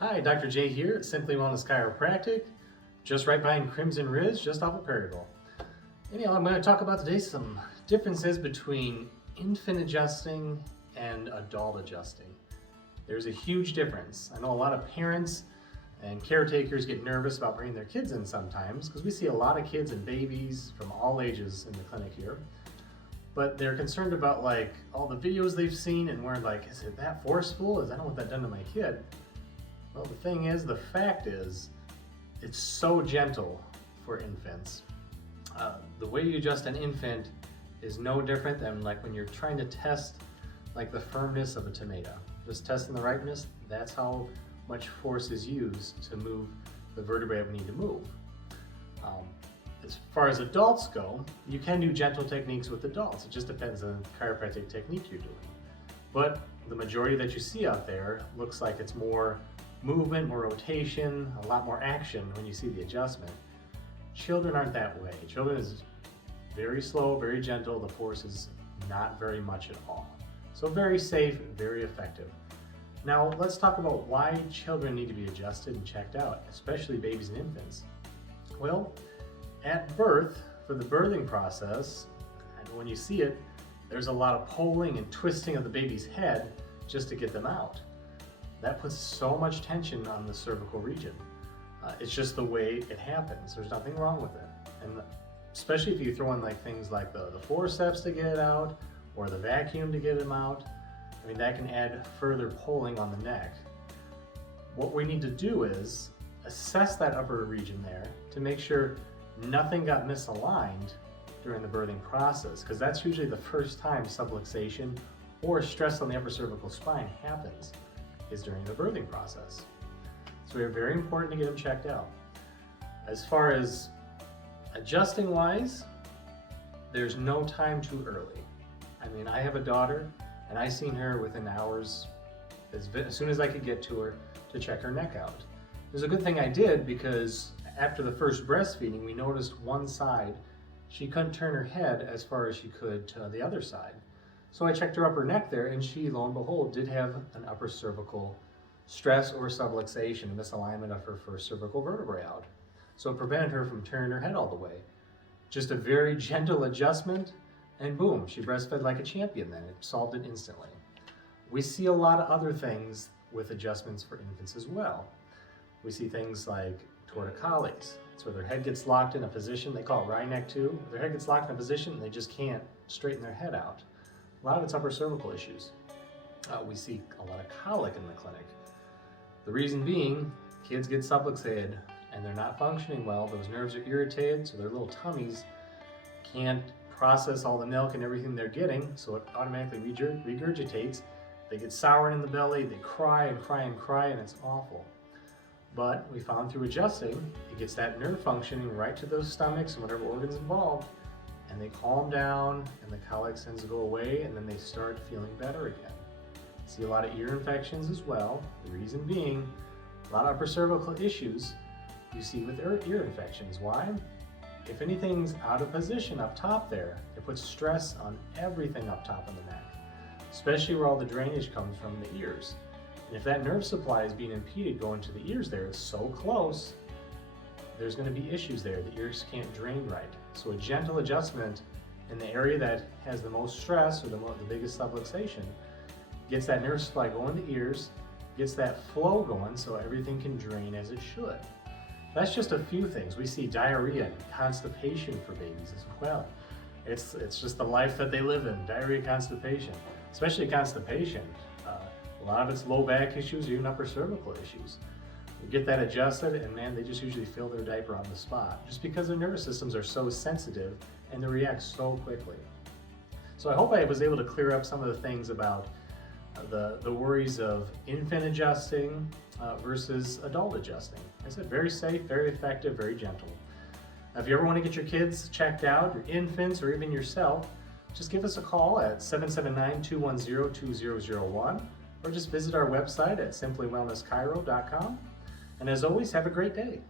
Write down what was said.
Hi, Dr. J here at Simply Wellness Chiropractic, just right behind Crimson Ridge, just off of Perryville. Anyhow, I'm going to talk about today some differences between infant adjusting and adult adjusting. There's a huge difference. I know a lot of parents and caretakers get nervous about bringing their kids in sometimes because we see a lot of kids and babies from all ages in the clinic here. But they're concerned about like all the videos they've seen and we're like, is it that forceful? I don't want that done to my kid. Well, the thing is, the fact is, it's so gentle for infants. The way you adjust an infant is no different than like when you're trying to test like the firmness of a tomato. Just testing the ripeness, that's how much force is used to move the vertebrae we need to move. As far as adults go, you can do gentle techniques with adults. It just depends on the chiropractic technique you're doing. But the majority that you see out there looks like it's more movement, more rotation, a lot more action when you see the adjustment. Children aren't that way. Children is very slow, very gentle. The force is not very much at all. So very safe, very effective. Now let's talk about why children need to be adjusted and checked out, especially babies and infants. Well, at birth, for the birthing process, and when you see it, there's a lot of pulling and twisting of the baby's head just to get them out. That puts so much tension on the cervical region. It's just the way it happens. There's nothing wrong with it. And especially if you throw in like things like the forceps to get it out or the vacuum to get them out, I mean, that can add further pulling on the neck. What we need to do is assess that upper region there to make sure nothing got misaligned during the birthing process, because that's usually the first time subluxation or stress on the upper cervical spine happens, is during the birthing process. So they're very important to get them checked out. As far as adjusting wise, there's no time too early. I mean, I have a daughter and I seen her within hours, as soon as I could get to her to check her neck out. It was a good thing I did because after the first breastfeeding, we noticed one side, she couldn't turn her head as far as she could to the other side. So I checked her upper neck there and she, lo and behold, did have an upper cervical stress or subluxation, a misalignment of her first cervical vertebrae out. So it prevented her from turning her head all the way. Just a very gentle adjustment and boom, she breastfed like a champion then. It solved it instantly. We see a lot of other things with adjustments for infants as well. We see things like torticollis. It's where their head gets locked in a position, they call it wry neck too. Their head gets locked in a position and they just can't straighten their head out. A lot of it's upper cervical issues. We see a lot of colic in the clinic. The reason being, kids get subluxated and they're not functioning well. Those nerves are irritated, so their little tummies can't process all the milk and everything they're getting, so it automatically regurgitates. They get souring in the belly, they cry and cry and cry, and it's awful. But we found through adjusting, it gets that nerve functioning right to those stomachs and whatever organs involved, and they calm down and the colic tends to go away and then they start feeling better again. See a lot of ear infections as well. The reason being, a lot of upper cervical issues you see with ear infections. Why? If anything's out of position up top there, it puts stress on everything up top of the neck, especially where all the drainage comes from the ears. And if that nerve supply is being impeded going to the ears there, it's so close, there's going to be issues there. The ears can't drain right. So a gentle adjustment in the area that has the most stress or the biggest subluxation gets that nerve supply going to the ears, gets that flow going so everything can drain as it should. That's just a few things. We see diarrhea and constipation for babies as well. It's just the life that they live in, diarrhea, constipation. Especially constipation. A lot of it's low back issues, even upper cervical issues. You get that adjusted and man, they just usually fill their diaper on the spot just because their nervous systems are so sensitive and they react so quickly. So I hope I was able to clear up some of the things about the worries of infant adjusting versus adult adjusting. Like I said, very safe, very effective, very gentle. Now, if you ever want to get your kids checked out, your infants, or even yourself, just give us a call at 779-210-2001 or just visit our website at simplywellnesschiro.com. And as always, have a great day.